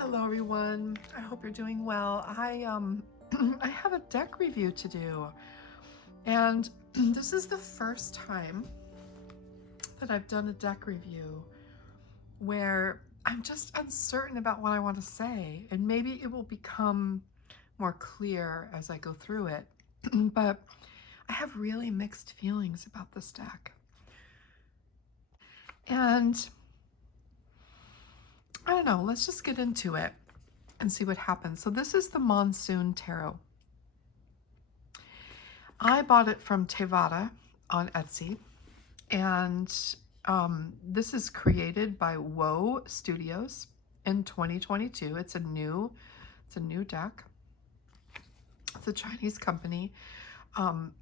Hello everyone, I hope you're doing well. I have a deck review to do, and this is the first time that I've done a deck review where I'm just uncertain about what I want to say, and maybe it will become more clear as I go through it. But I have really mixed feelings about this deck. And I don't know, let's just get into it and see what happens. So this is the Monsoon Tarot. I bought it from Tevada on Etsy, and this is created by Woe Studios in 2022. It's a new deck. It's a Chinese company. I'm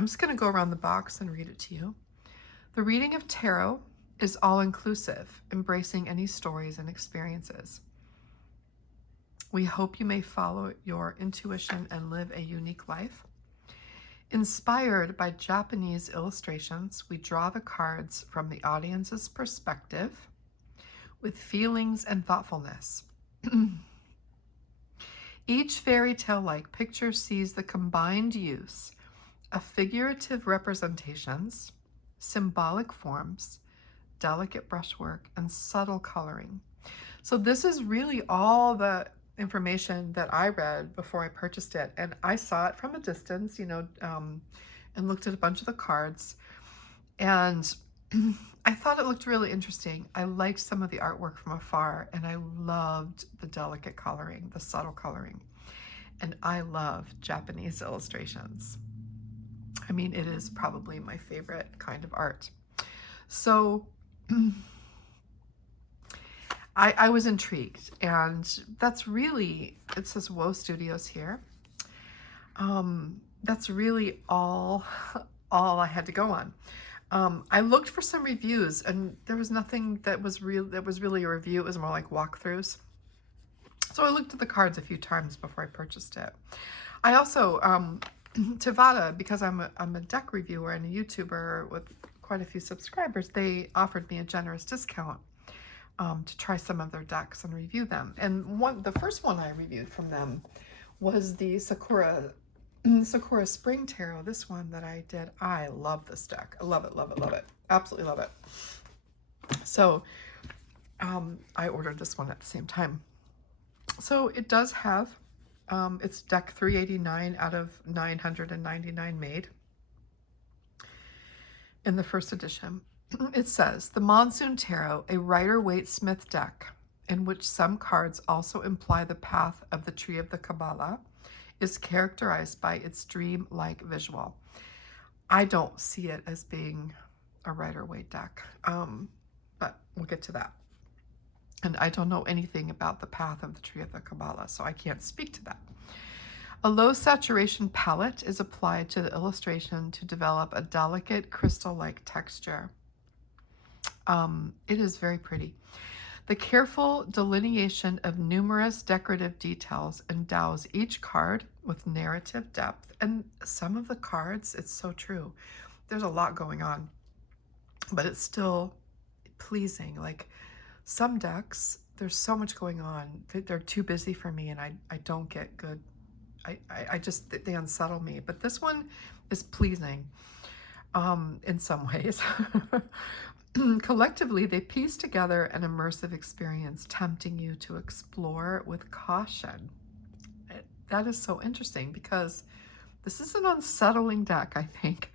just going to go around the box and read it to you. The reading of tarot is all-inclusive, embracing any stories and experiences. We hope you may follow your intuition and live a unique life. Inspired by Japanese illustrations, we draw the cards from the audience's perspective with feelings and thoughtfulness. Each fairy tale-like picture sees the combined use of figurative representations, symbolic forms, delicate brushwork, and subtle coloring. So this is really all the information that I read before I purchased it, and I saw it from a distance, and looked at a bunch of the cards, and I thought it looked really interesting. I liked some of the artwork from afar, and I loved the delicate coloring, the subtle coloring, and I love Japanese illustrations. I mean, it is probably my favorite kind of art. So I was intrigued, and that's really, it says Woe Studios here. That's really all I had to go on. I looked for some reviews, and there was nothing that was really a review. It was more like walkthroughs. So I looked at the cards a few times before I purchased it. I also, Tevada, because I'm a deck reviewer and a YouTuber with quite a few subscribers, they offered me a generous discount to try some of their decks and review them. And the first one I reviewed from them was the Sakura Spring Tarot. This one that I did, I love this deck. I love it, love it, love it. Absolutely love it. So I ordered this one at the same time. So it does have, it's deck 389 out of 999 made in the first edition. It says, the Monsoon Tarot, a Rider-Waite-Smith deck, in which some cards also imply the path of the Tree of the Kabbalah, is characterized by its dream-like visual. I don't see it as being a Rider-Waite deck, but we'll get to that. And I don't know anything about the path of the Tree of the Kabbalah, so I can't speak to that. A low saturation palette is applied to the illustration to develop a delicate crystal-like texture. It is very pretty. The careful delineation of numerous decorative details endows each card with narrative depth. And some of the cards, it's so true. There's a lot going on, but it's still pleasing. Like some decks, there's so much going on. They're too busy for me, and I don't get good. They unsettle me. But this one is pleasing in some ways. Collectively, they piece together an immersive experience, tempting you to explore with caution. That is so interesting because this is an unsettling deck, I think.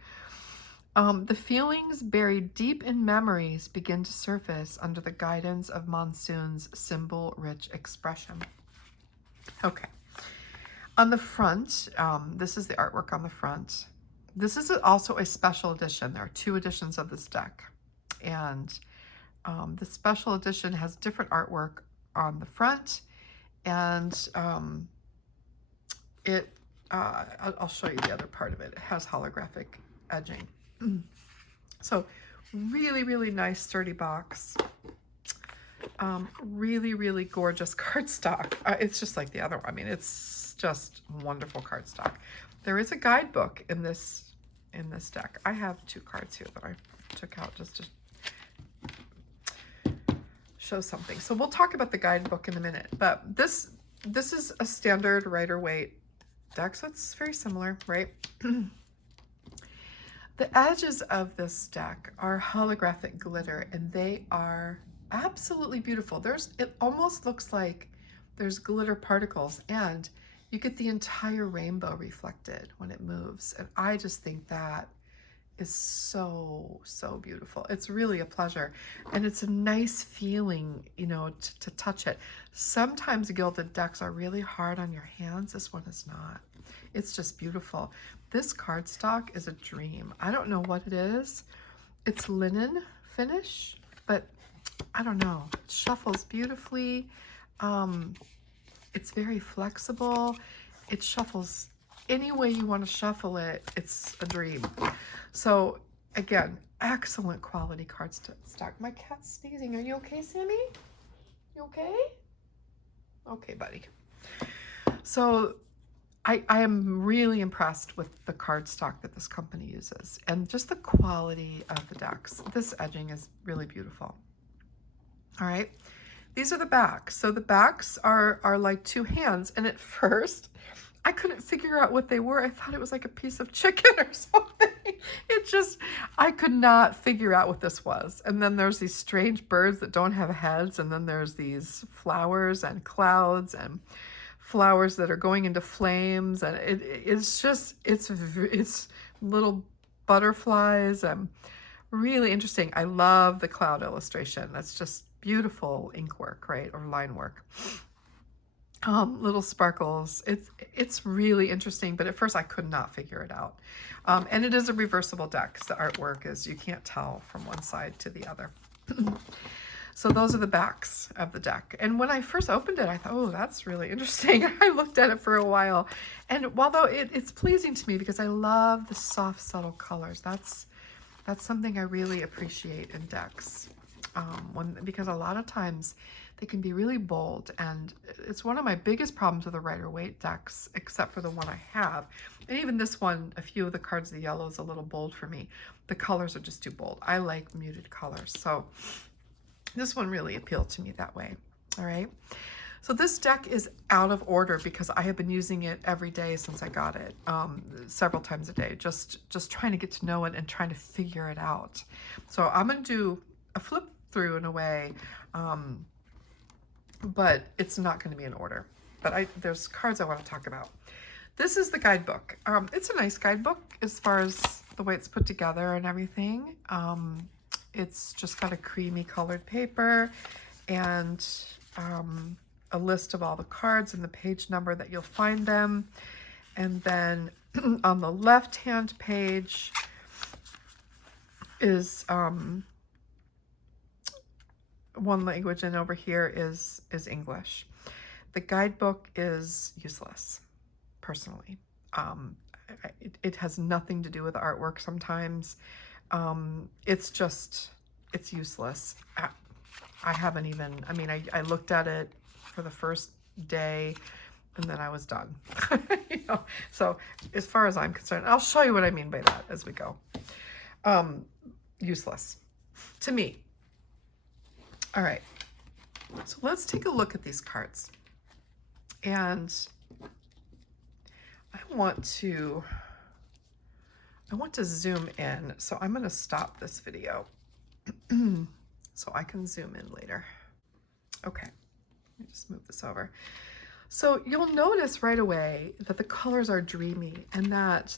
The feelings buried deep in memories begin to surface under the guidance of Monsoon's symbol-rich expression. Okay. On the front, this is the artwork on the front. This is also a special edition. There are two editions of this deck. And the special edition has different artwork on the front, and I'll show you the other part of it. It has holographic edging. So really, really nice sturdy box. Really, really gorgeous cardstock. It's just like the other one. I mean, it's just wonderful cardstock. There is a guidebook in this deck. I have two cards here that I took out just to show something. So we'll talk about the guidebook in a minute, but this is a standard Rider-Waite deck, so it's very similar, right? The edges of this deck are holographic glitter, and they are absolutely beautiful. It almost looks like there's glitter particles, and you get the entire rainbow reflected when it moves. And I just think that is so, so beautiful. It's really a pleasure. And it's a nice feeling, you know, to touch it. Sometimes gilded decks are really hard on your hands. This one is not. It's just beautiful. This cardstock is a dream. I don't know what it is. It's linen finish, but I don't know. It shuffles beautifully. It's very flexible. It shuffles any way you want to shuffle it. It's a dream. So again, excellent quality cardstock. My cat's sneezing. Are you okay, Sammy? You okay? Okay, buddy. So I am really impressed with the cardstock that this company uses and just the quality of the decks. This edging is really beautiful. All right, these are the backs. So the backs are like two hands, and at first I couldn't figure out what they were. I thought it was like a piece of chicken or something. I could not figure out what this was. And then there's these strange birds that don't have heads, and then there's these flowers and clouds and flowers that are going into flames, and it's little butterflies, and really interesting. I love the cloud illustration. That's just beautiful ink work, right, or line work. Little sparkles. It's really interesting, but at first I could not figure it out. And it is a reversible deck, because the artwork is, you can't tell from one side to the other. So those are the backs of the deck. And when I first opened it, I thought, oh, that's really interesting. I looked at it for a while. And although it's pleasing to me because I love the soft, subtle colors, that's something I really appreciate in decks. Because a lot of times they can be really bold. And it's one of my biggest problems with the Rider-Waite decks, except for the one I have. And even this one, a few of the cards, the yellow is a little bold for me. The colors are just too bold. I like muted colors. So this one really appealed to me that way. All right. So this deck is out of order because I have been using it every day since I got it, several times a day, just trying to get to know it and trying to figure it out. So I'm going to do a flip through in a way, but it's not going to be in order. But there's cards I want to talk about. This is the guidebook. It's a nice guidebook as far as the way it's put together and everything. It's just got a creamy colored paper and a list of all the cards and the page number that you'll find them. And then on the left-hand page is one language, and over here is English. The guidebook is useless, personally. It has nothing to do with artwork sometimes. It's useless. I haven't even, I mean, I looked at it for the first day and then I was done. You know, so as far as I'm concerned, I'll show you what I mean by that as we go. Useless to me. All right, so let's take a look at these cards. And I want to zoom in, so I'm going to stop this video so I can zoom in later. Okay, let me just move this over. So you'll notice right away that the colors are dreamy, and that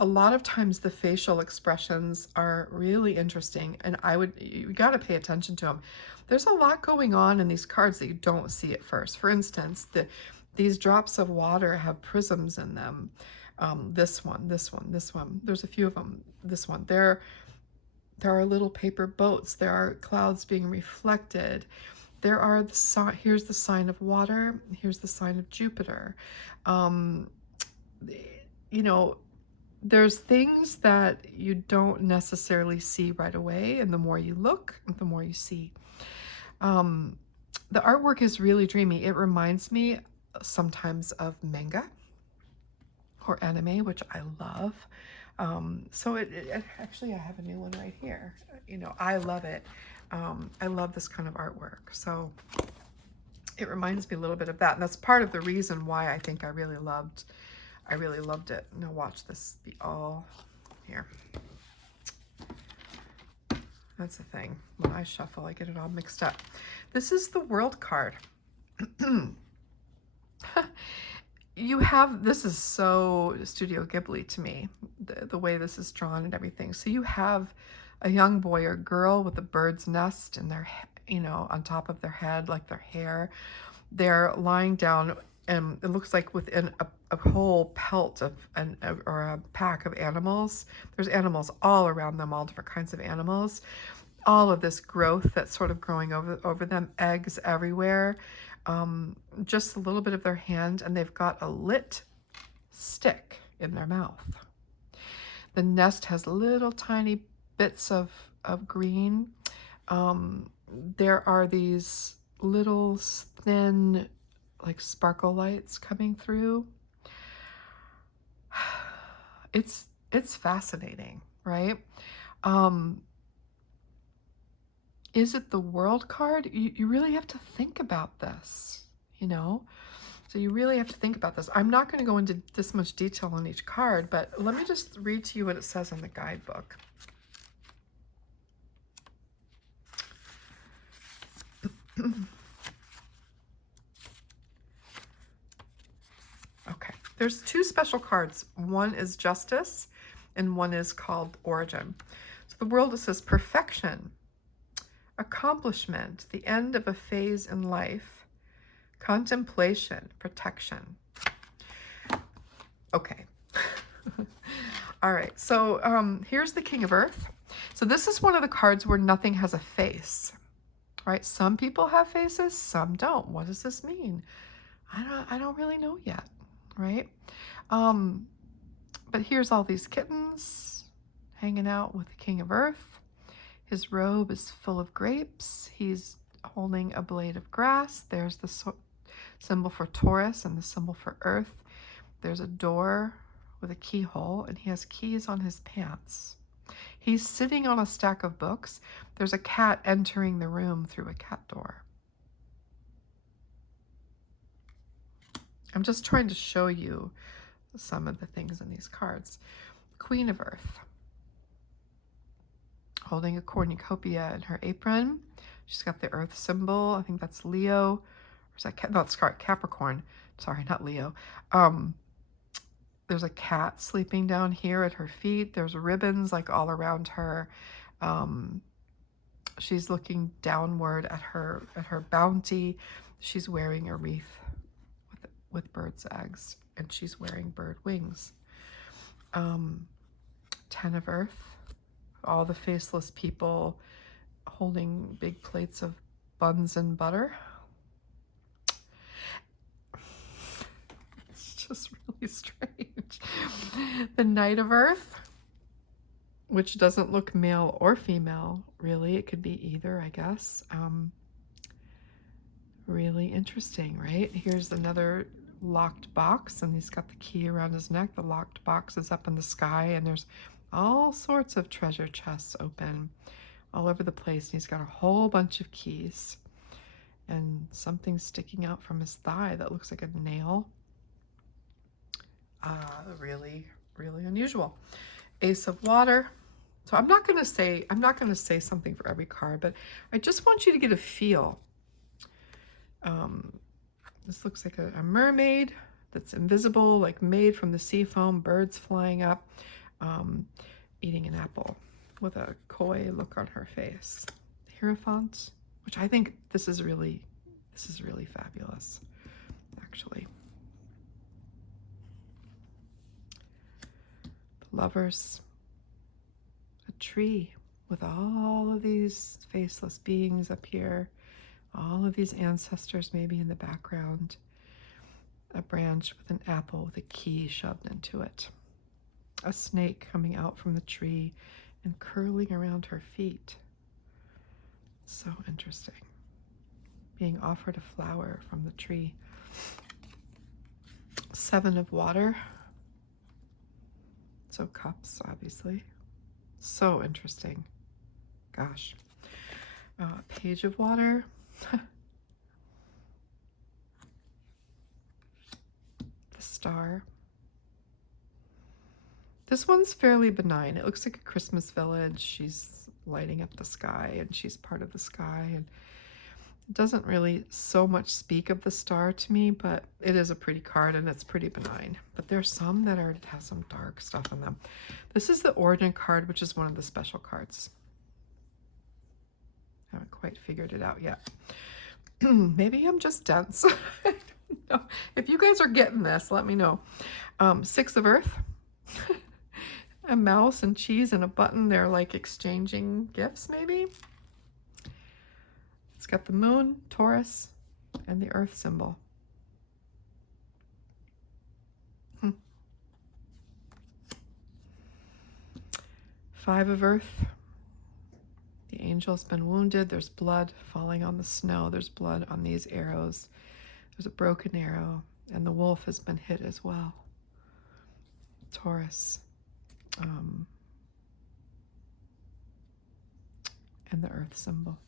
a lot of times the facial expressions are really interesting, and you got to pay attention to them. There's a lot going on in these cards that you don't see at first. For instance, these drops of water have prisms in them. This one. There's a few of them. This one. There are little paper boats. There are clouds being reflected. There are here's the sign of water. Here's the sign of Jupiter. You know, there's things that you don't necessarily see right away, and the more you look, the more you see. The artwork is really dreamy. It reminds me sometimes of manga or anime, which I love. So actually, I have a new one right here. You know, I love it. I love this kind of artwork. So it reminds me a little bit of that. And that's part of the reason why I think I really loved it. Now watch this be all here. That's the thing. When I shuffle, I get it all mixed up. This is the World card. You have, this is so Studio Ghibli to me, the way this is drawn and everything. So you have a young boy or girl with a bird's nest in their, you know, on top of their head, like their hair. They're lying down, and it looks like within a whole pelt of or a pack of animals. There's animals all around them, all different kinds of animals. All of this growth that's sort of growing over them, eggs everywhere. Just a little bit of their hand, and they've got a lit stick in their mouth. The nest has little tiny bits of green. There are these little thin, like sparkle lights coming through. It's fascinating, right? Is it the World card? You really have to think about this, you know? So you really have to think about this. I'm not going to go into this much detail on each card, but let me just read to you what it says on the guidebook. Okay, there's two special cards. One is Justice, and one is called Origin. So the World, it says perfection, accomplishment, the end of a phase in life, contemplation, protection. Okay. All right, so here's the King of Earth. So this is one of the cards where nothing has a face, right? Some people have faces, some don't. What does this mean? I don't really know yet, right? But here's all these kittens hanging out with the King of Earth. His robe is full of grapes. He's holding a blade of grass. There's the symbol for Taurus and the symbol for Earth. There's a door with a keyhole, and he has keys on his pants. He's sitting on a stack of books. There's a cat entering the room through a cat door. I'm just trying to show you some of the things in these cards. Queen of Earth, holding a cornucopia in her apron. She's got the Earth symbol. I think that's Leo. Or is that no, it's Capricorn. Sorry, not Leo. There's a cat sleeping down here at her feet. There's ribbons like all around her. She's looking downward at her bounty. She's wearing a wreath with bird's eggs, and she's wearing bird wings. 10 of Earth, all the faceless people holding big plates of buns and butter. It's just really strange. The Knight of Earth, which doesn't look male or female, really. It could be either, I guess. Really interesting, right? Here's another locked box, and he's got the key around his neck. The locked box is up in the sky, and there's all sorts of treasure chests open all over the place, and he's got a whole bunch of keys and something sticking out from his thigh that looks like a nail. Really, really unusual. Ace of Water. So I'm not going to say something for every card, but I just want you to get a feel. This looks like a mermaid that's invisible, like made from the sea foam, birds flying up, eating an apple with a coy look on her face. Hierophant, which I think this is really fabulous, actually. The Lovers, a tree with all of these faceless beings up here, all of these ancestors maybe in the background, a branch with an apple with a key shoved into it, a snake coming out from the tree and curling around her feet. So interesting. Being offered a flower from the tree. 7 of Water. So cups, obviously. So interesting. Gosh. Page of water. The star. This one's fairly benign. It looks like a Christmas village. She's lighting up the sky, and she's part of the sky. And it doesn't really so much speak of the star to me, but it is a pretty card, and it's pretty benign. But there's some that have some dark stuff in them. This is the Origin card, which is one of the special cards. Haven't quite figured it out yet. Maybe I'm just dense. I don't know. If you guys are getting this, let me know. Six of Earth. A mouse and cheese and a button. They're like exchanging gifts, maybe. It's got the moon, Taurus, and the earth symbol. Five of Earth. The angel's been wounded. There's blood falling on the snow. There's blood on these arrows. There's a broken arrow, and the wolf has been hit as well. Taurus. And the earth symbol.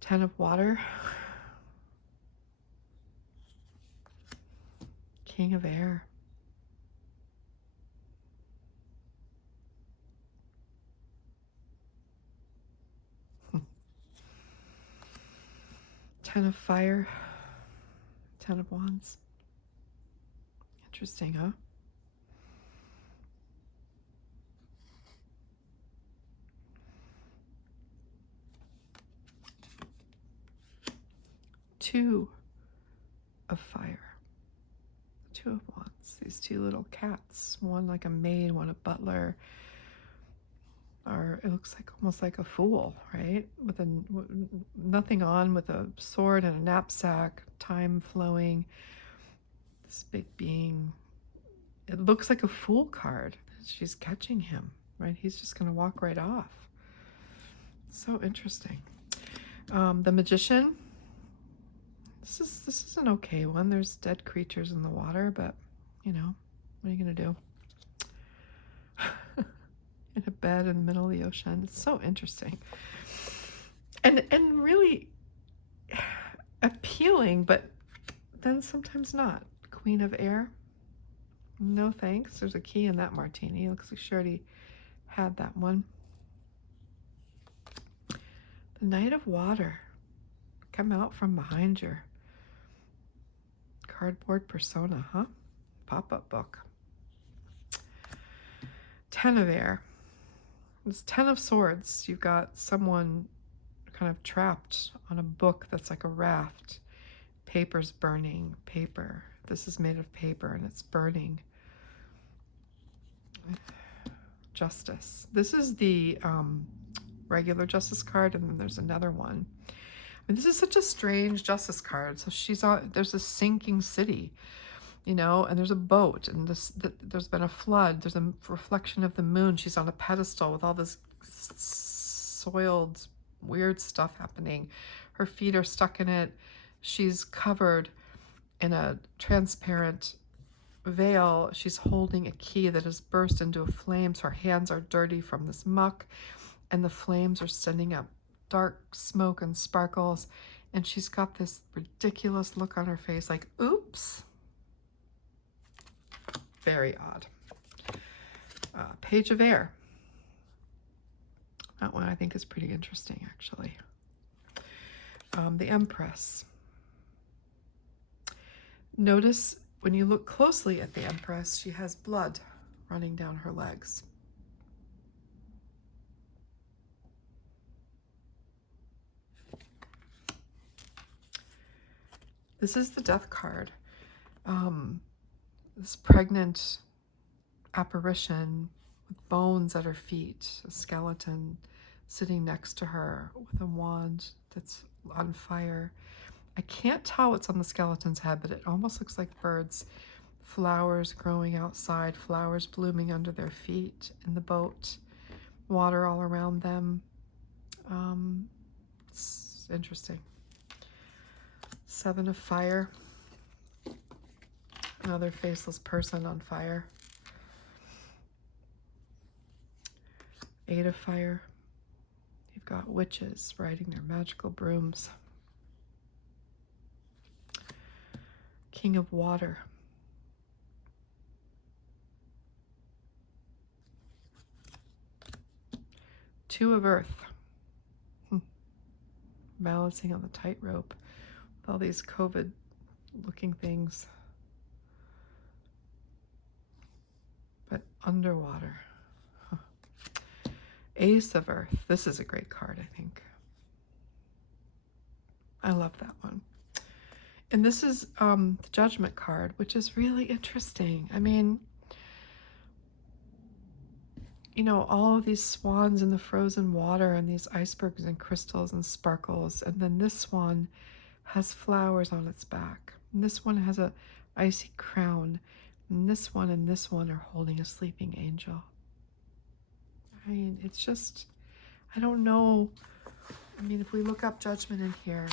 Ten of water. King of air. Ten of fire. Ten of wands. Interesting, huh? Two of fire. Two of wands. These two little cats. One like a maid, one a butler. Or it looks like almost like a fool, right? With nothing on, with a sword and a knapsack, time flowing. This big being. It looks like a fool card. She's catching him, right? He's just going to walk right off. So interesting. The Magician. This is an okay one. There's dead creatures in the water, but you know, what are you going to do? In a bed in the middle of the ocean. It's so interesting. And really appealing, but then sometimes not. Queen of Air. No thanks. There's a key in that martini. Looks like she already had that one. The Knight of Water. Come out from behind your cardboard persona, huh? Pop-up book. Ten of Air. It's Ten of Swords. You've got someone kind of trapped on a book that's like a raft. Paper's burning. Paper. This is made of paper and it's burning. Justice. This is the regular Justice card, and then there's another one. I mean, this is such a strange Justice card. So she's on. There's a sinking city, you know, and there's a boat, and there's been a flood. There's a reflection of the moon. She's on a pedestal with all this soiled, weird stuff happening. Her feet are stuck in it. She's covered in a transparent veil. She's holding a key that has burst into a flame. So her hands are dirty from this muck, and the flames are sending up dark smoke and sparkles. And she's got this ridiculous look on her face, like, oops. Very odd. Page of Air. That one I think is pretty interesting, actually. The Empress. Notice when you look closely at the Empress, she has blood running down her legs. This is the Death card. This pregnant apparition with bones at her feet, a skeleton sitting next to her with a wand that's on fire. I can't tell what's on the skeleton's head, but it almost looks like birds. Flowers growing outside, flowers blooming under their feet in the boat, water all around them. It's interesting. Seven of Fire. Another faceless person on fire. 8 of fire. You've got witches riding their magical brooms. King of water. Two of earth. Balancing on the tightrope with all these COVID looking things. But underwater. Ace of earth. This is a great card, I think. I love that one. And this is the Judgment card, which is really interesting. I mean, you know, all of these swans in the frozen water and these icebergs and crystals and sparkles. And then this one has flowers on its back. And this one has a icy crown. And this one are holding a sleeping angel. I mean, it's just, I don't know. I mean, if we look up Judgment in here,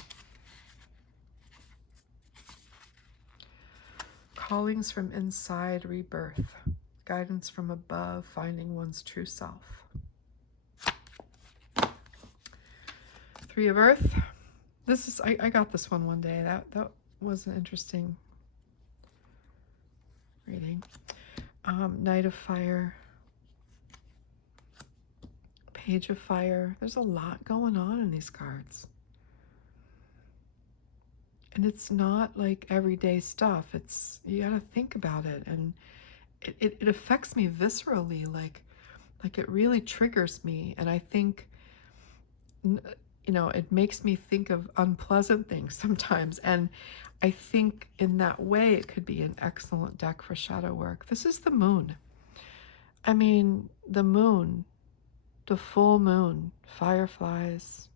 callings from inside, rebirth, guidance from above, finding one's true self. 3 of earth. This is, I got this one day. That was an interesting reading. Knight of fire. Page of fire. There's a lot going on in these cards. And it's not like everyday stuff. It's, you got to think about it. And it affects me viscerally. Like it really triggers me. And I think, you know, it makes me think of unpleasant things sometimes. And I think in that way, it could be an excellent deck for shadow work. This is the moon. I mean, the moon, the full moon, fireflies,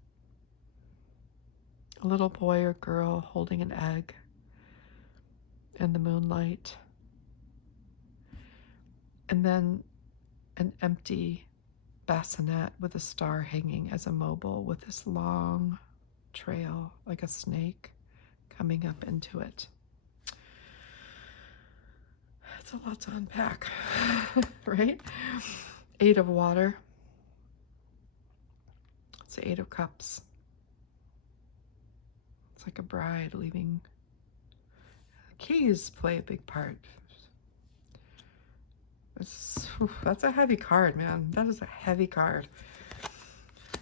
a little boy or girl holding an egg in the moonlight, and then an empty bassinet with a star hanging as a mobile with this long trail like a snake coming up into it. It's a lot to unpack, right? 8 of water. It's the 8 of cups. It's like a bride leaving. Keys play a big part. That's a heavy card, man. That is a heavy card.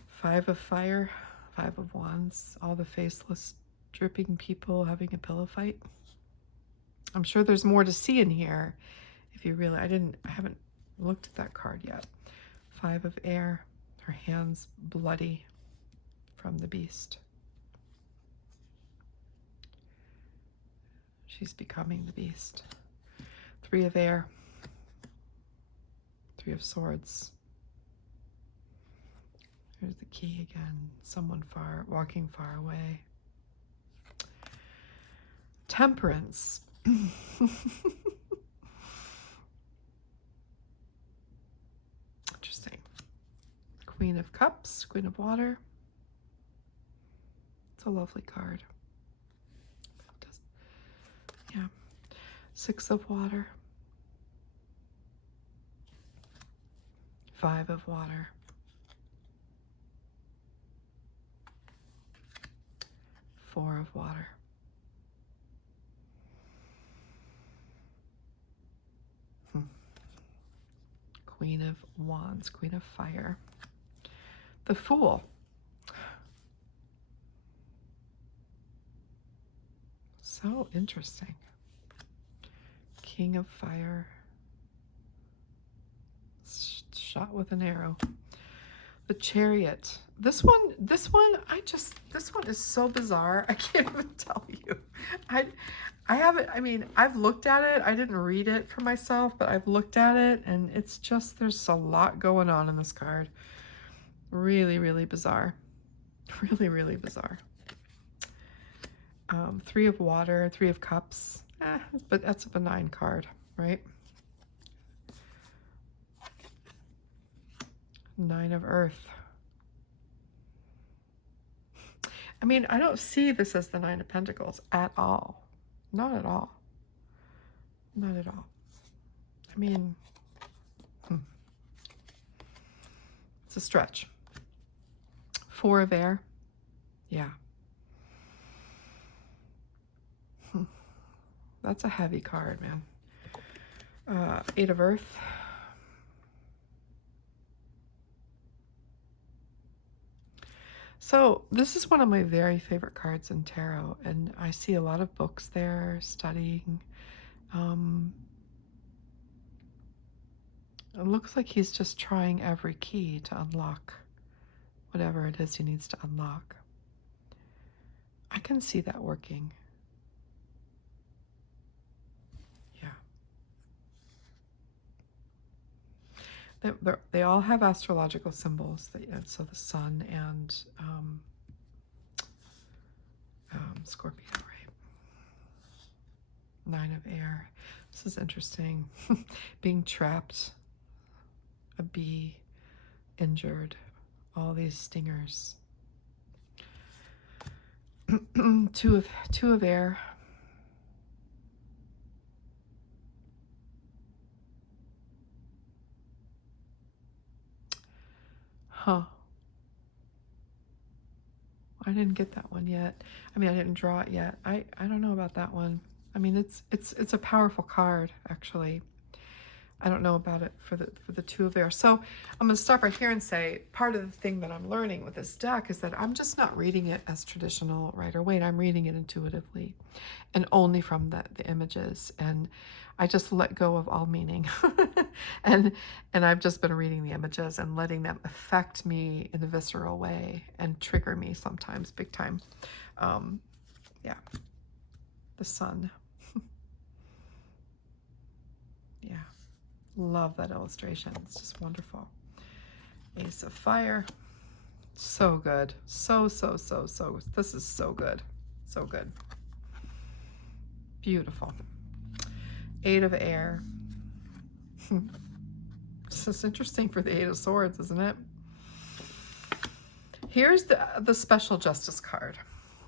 5 of fire, 5 of wands, all the faceless, dripping people having a pillow fight. I'm sure there's more to see in here. If you really, I haven't looked at that card yet. 5 of air, her hands bloody from the beast. She's becoming the beast. 3 of air, 3 of swords. Here's the key again. Someone walking far away. Temperance. Interesting. Queen of cups, Queen of water. It's a lovely card. Yeah. 6 of water. 5 of water. 4 of water. Queen of wands, Queen of fire. The Fool. So interesting. King of fire. Shot with an arrow. The Chariot. This one this one is so bizarre. I can't even tell you. I haven't, I mean, I've looked at it. I didn't read it for myself, but I've looked at it, and it's just, there's a lot going on in this card. Really, really bizarre. Really, really bizarre. 3 of water, 3 of cups. But that's a benign card, right? 9 of earth. I mean, I don't see this as the 9 of pentacles at all. Not at all. Not at all. I mean, it's a stretch. 4 of air. Yeah. That's a heavy card, man. 8 of earth. So this is one of my very favorite cards in tarot, and I see a lot of books there studying. It looks like he's just trying every key to unlock whatever it is he needs to unlock. I can see that working. Yeah. They all have astrological symbols. So the sun and Scorpio, right? 9 of air. This is interesting. Being trapped, a bee, injured, all these stingers. 2 of air. Huh. I didn't get that one yet. I mean, I didn't draw it yet. I don't know about that one. I mean, it's a powerful card, actually. I don't know about it for the 2 of air. So I'm going to stop right here and say part of the thing that I'm learning with this deck is that I'm just not reading it as traditional Rider-Waite. I'm reading it intuitively and only from the images. And I just let go of all meaning. and I've just been reading the images and letting them affect me in a visceral way and trigger me sometimes big time. Yeah. The sun. Yeah. Love that illustration. It's just wonderful. Ace of fire. So good. So. This is so good. So good. Beautiful. 8 of air. This is interesting for the 8 of swords, isn't it? Here's the special justice card,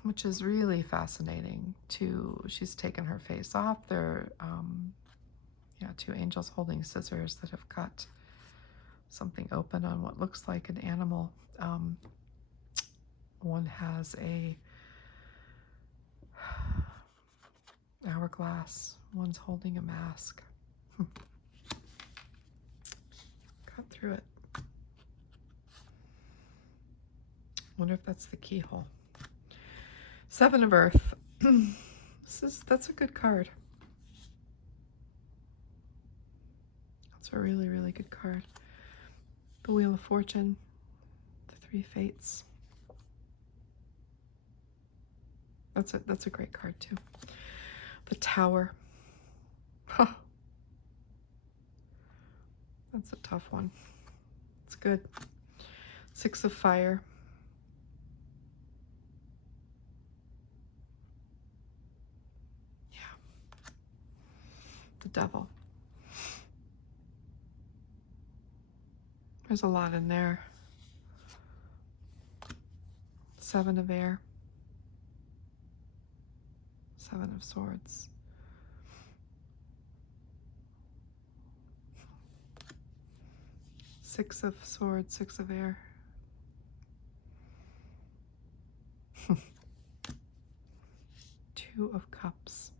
which is really fascinating. She's taken her face off. There yeah, 2 angels holding scissors that have cut something open on what looks like an animal. One has a hourglass. One's holding a mask. Cut through it. Wonder if that's the keyhole. 7 of earth. That's a good card. That's a really, really good card. The Wheel of Fortune, the 3 fates. That's a great card too. The Tower. Huh. That's a tough one. It's good. 6 of fire. Yeah. The Devil. There's a lot in there. 7 of air. 7 of swords. Six of swords, 6 of air. Two of cups.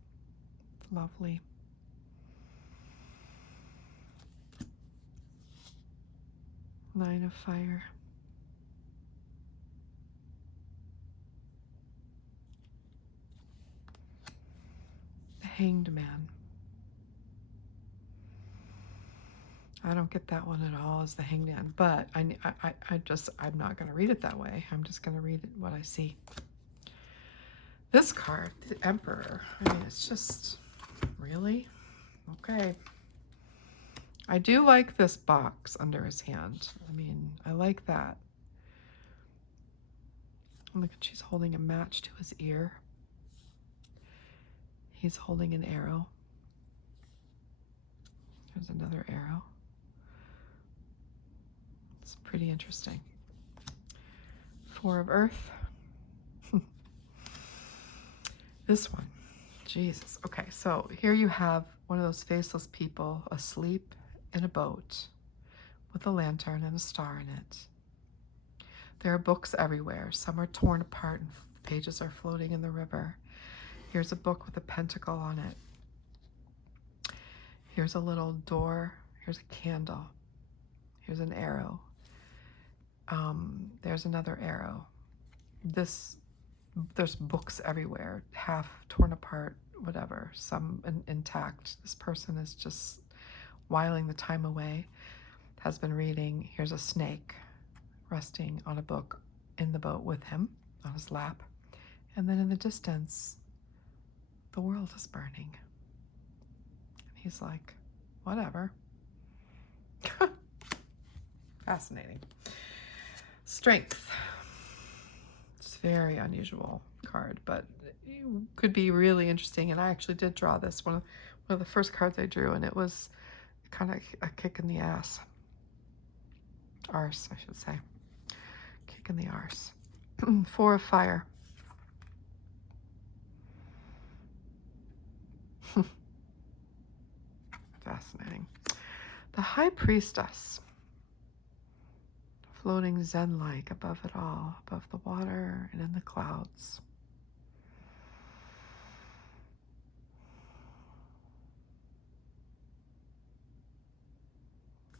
Lovely. Nine of fire. The Hanged Man. I don't get that one at all as the Hanged Man, but I'm not going to read it that way. I'm just going to read it what I see. This card, the Emperor. I mean, it's just really okay. I do like this box under his hand. I mean, I like that. Look, she's holding a match to his ear. He's holding an arrow. There's another arrow. It's pretty interesting. 4 of earth. This one. Jesus. Okay, so here you have one of those faceless people asleep in a boat with a lantern and a star in it. There are books everywhere. Some are torn apart and pages are floating in the river. Here's a book with a pentacle on it. Here's a little door. Here's a candle. Here's an arrow. There's another arrow. There's books everywhere, half torn apart, whatever, some intact. This person is just whiling the time away, has been reading. Here's a snake resting on a book in the boat with him on his lap. And then in the distance, the world is burning. And he's like, whatever. Fascinating. Strength. It's a very unusual card, but it could be really interesting. And I actually did draw this, one of the first cards I drew, and it was kind of a kick in the ass. Arse, I should say. Kick in the arse. 4 of fire. Fascinating. The High Priestess. Floating zen-like above it all, above the water and in the clouds.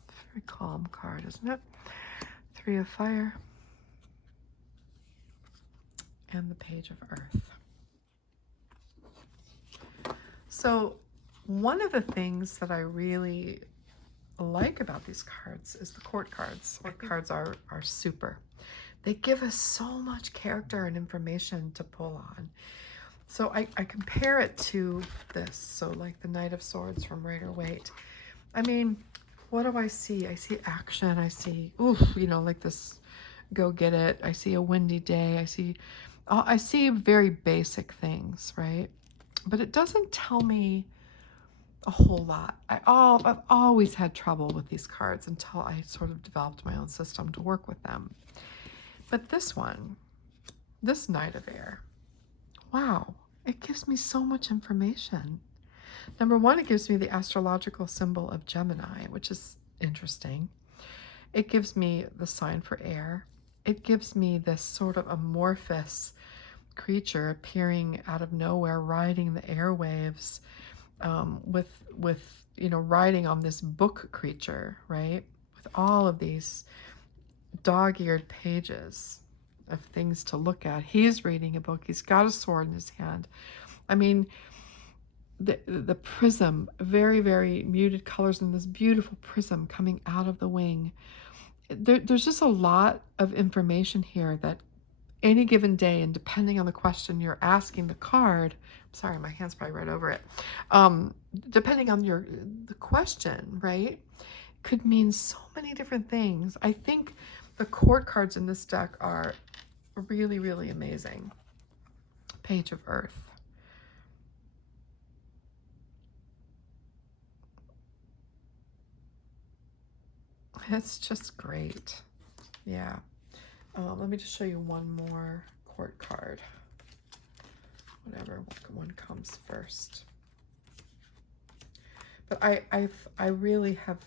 It's a very calm card, isn't it? 3 of fire. And the Page of Earth. So one of the things that I really like about these cards is the court cards. Court cards are super. They give us so much character and information to pull on. So I compare it to this. So like the Knight of Swords from Rider-Waite. I mean, what do I see? I see action. I see, like this go get it. I see a windy day. I see very basic things, right? But it doesn't tell me a whole lot. I've always had trouble with these cards until I sort of developed my own system to work with them. But this one, this Knight of Air, wow, it gives me so much information. Number one, it gives me the astrological symbol of Gemini, which is interesting. It gives me the sign for air. It gives me this sort of amorphous creature appearing out of nowhere, riding the airwaves, with riding on this book creature, right? With all of these dog-eared pages of things to look at. He's reading a book. He's got a sword in his hand. I mean, the prism, very, very muted colors, and this beautiful prism coming out of the wing. There's just a lot of information here that any given day, and depending on the question you're asking the card, sorry, my hand's probably right over it. Depending on the question, right, could mean so many different things. I think the court cards in this deck are really, really amazing. Page of Earth. It's just great. Yeah. Let me just show you one more court card. Whatever one comes first. But I really have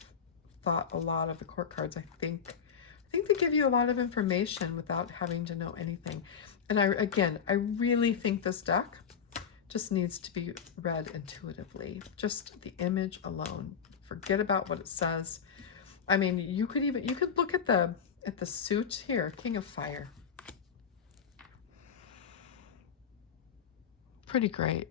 thought a lot of the court cards. I think they give you a lot of information without having to know anything. And I really think this deck just needs to be read intuitively. Just the image alone. Forget about what it says. I mean, you could look at the suit here, King of Fire. Pretty great.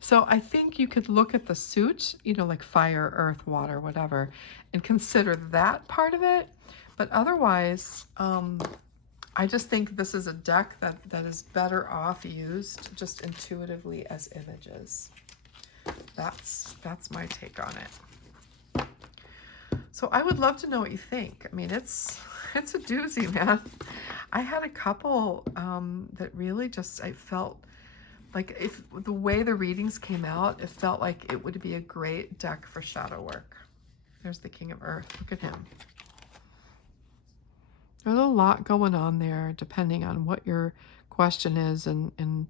So I think you could look at the suit, like fire, earth, water, whatever, and consider that part of it. But otherwise, I just think this is a deck that is better off used just intuitively as images. That's my take on it. So I would love to know what you think. I mean, it's a doozy, man. I had a couple that really just, I felt like if the way the readings came out, it felt like it would be a great deck for shadow work. There's the King of Earth. Look at him. There's a lot going on there depending on what your question is and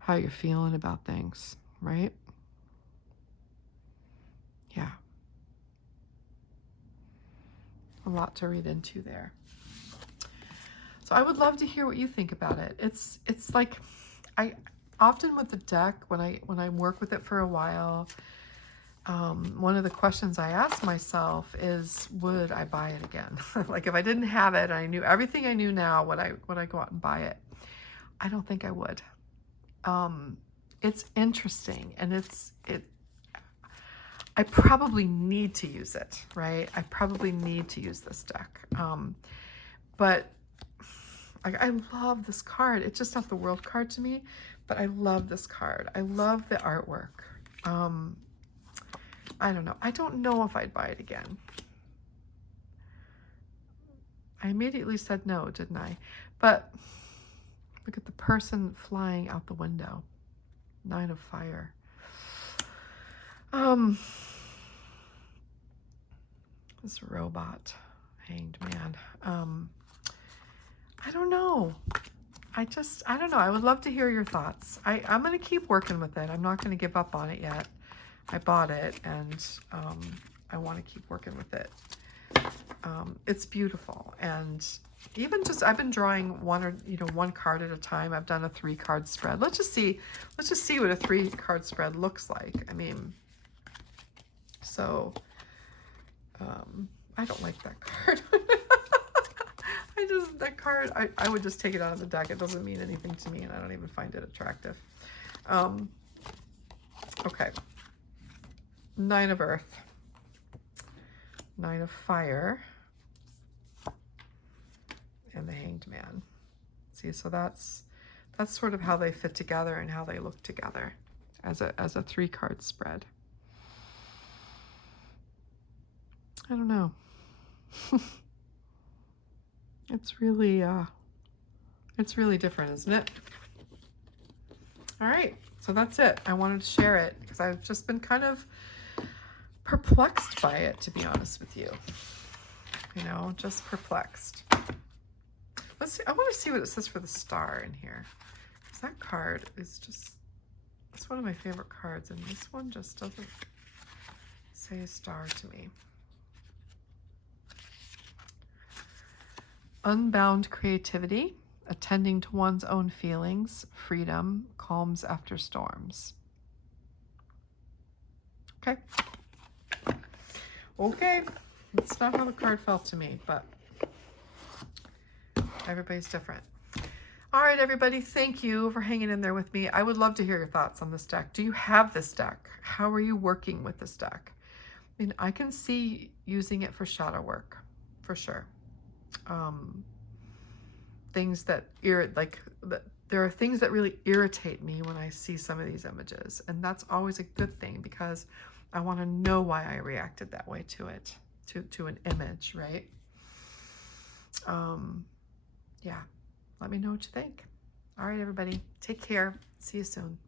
how you're feeling about things, right? A lot to read into there. So I would love to hear what you think about it. It's like, I often with the deck, when I work with it for a while, one of the questions I ask myself is, would I buy it again? Like if I didn't have it, I knew everything I knew now, would I go out and buy it? I don't think I would. It's interesting, and I probably need to use it, right? I probably need to use this deck. But I love this card. It's just not the world card to me, but I love this card. I love the artwork. I don't know. I don't know if I'd buy it again. I immediately said no, didn't I? But look at the person flying out the window. 9 of Fire. This robot, Hanged Man. I don't know. I don't know. I would love to hear your thoughts. I'm going to keep working with it. I'm not going to give up on it yet. I bought it, and I want to keep working with it. It's beautiful, and even just I've been drawing one card at a time. I've done a 3-card spread. Let's just see what a 3-card spread looks like. I mean, so I don't like that card. That card, I would just take it out of the deck. It doesn't mean anything to me, and I don't even find it attractive. Okay. 9 of Earth. 9 of Fire. And the Hanged Man. See, so that's sort of how they fit together and how they look together as a 3-card spread. I don't know. It's really different, isn't it? All right, so that's it. I wanted to share it because I've just been kind of perplexed by it, to be honest with you. You know, just perplexed. Let's see. I want to see what it says for the star in here. Because that card is just, it's one of my favorite cards, and this one just doesn't say star to me. Unbound creativity, attending to one's own feelings, freedom, calms after storms. Okay. Okay. That's not how the card felt to me, but everybody's different. All right, everybody, thank you for hanging in there with me. I would love to hear your thoughts on this deck. Do you have this deck? How are you working with this deck? I mean, I can see using it for shadow work, for sure. Things that there are things that really irritate me when I see some of these images, and that's always a good thing because I want to know why I reacted that way to it, to an image, right? Yeah, let me know what you think. All right, everybody, take care. See you soon.